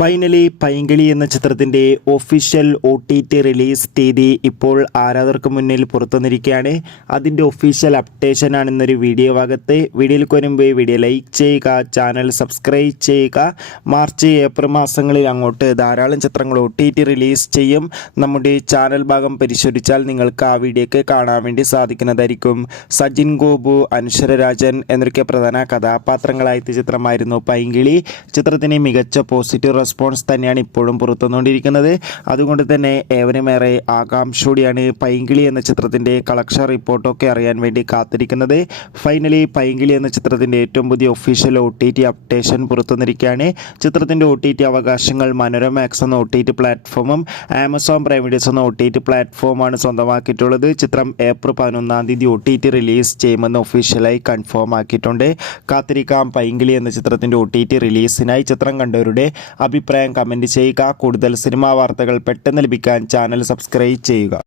Finally പൈങ്കിളി എന്ന ചിത്രത്തിൻ്റെ official OTT release തീയതി ഇപ്പോൾ ആരാധകർക്ക് മുന്നിൽ പുറത്തുവന്നിരിക്കുകയാണ്. അതിൻ്റെ ഒഫീഷ്യൽ അപ്ഡേഷൻ ആണ് ഇന്നൊരു വീഡിയോ ഭാഗത്ത്. വീഡിയോയിൽ വരുമ്പോൾ വീഡിയോ ലൈക്ക് ചെയ്യുക, ചാനൽ സബ്സ്ക്രൈബ് ചെയ്യുക. മാർച്ച് ഏപ്രിൽ മാസങ്ങളിൽ അങ്ങോട്ട് ധാരാളം ചിത്രങ്ങൾ OTT റിലീസ് ചെയ്യും. നമ്മുടെ ചാനൽ ഭാഗം പരിശോധിച്ചാൽ നിങ്ങൾക്ക് ആ വീഡിയോക്ക് കാണാൻ വേണ്ടി സാധിക്കുന്നതായിരിക്കും. സജിൻ ഗോപു, അനശ്വര രാജൻ എന്നൊക്കെ പ്രധാന കഥാപാത്രങ്ങളായ ചിത്രമായിരുന്നു പൈങ്കിളി. ചിത്രത്തിന് മികച്ച പോസിറ്റീവ് റെസ്പോൺസ് തന്നെയാണ് ഇപ്പോഴും പുറത്തുവന്നുകൊണ്ടിരിക്കുന്നത്. അതുകൊണ്ട് തന്നെ ഏവരുമേറെ ആകാംക്ഷയോടെയാണ് പൈങ്കിളി എന്ന ചിത്രത്തിൻ്റെ കളക്ഷൻ റിപ്പോർട്ടൊക്കെ അറിയാൻ വേണ്ടി കാത്തിരിക്കുന്നത്. ഫൈനലി പൈങ്കിളി എന്ന ചിത്രത്തിൻ്റെ ഏറ്റവും പുതിയ ഒഫീഷ്യൽ OTT അപ്ഡേഷൻ പുറത്തുവന്നിരിക്കുകയാണ്. ചിത്രത്തിൻ്റെ OTT അവകാശങ്ങൾ മനോരമാക്സ് എന്ന OTT പ്ലാറ്റ്ഫോമും ആമസോൺ പ്രൈം വീഡിയോസ് എന്ന OTT പ്ലാറ്റ്ഫോമാണ് സ്വന്തമാക്കിയിട്ടുള്ളത്. ചിത്രം ഏപ്രിൽ 11-ാം തീയതി OTT റിലീസ് ചെയ്യുമെന്ന് ഒഫീഷ്യലായി കൺഫേം ആക്കിയിട്ടുണ്ട്. കാത്തിരിക്കാം പൈങ്കിളി എന്ന ചിത്രത്തിൻ്റെ OTT റിലീസിനായി. ചിത്രം കണ്ടവരുടെ അഭിപ്രായം കമൻറ്റ് ചെയ്യുക. കൂടുതൽ സിനിമാ വാർത്തകൾ പെട്ടെന്ന് ലഭിക്കാൻ ചാനൽ സബ്സ്ക്രൈബ് ചെയ്യുക.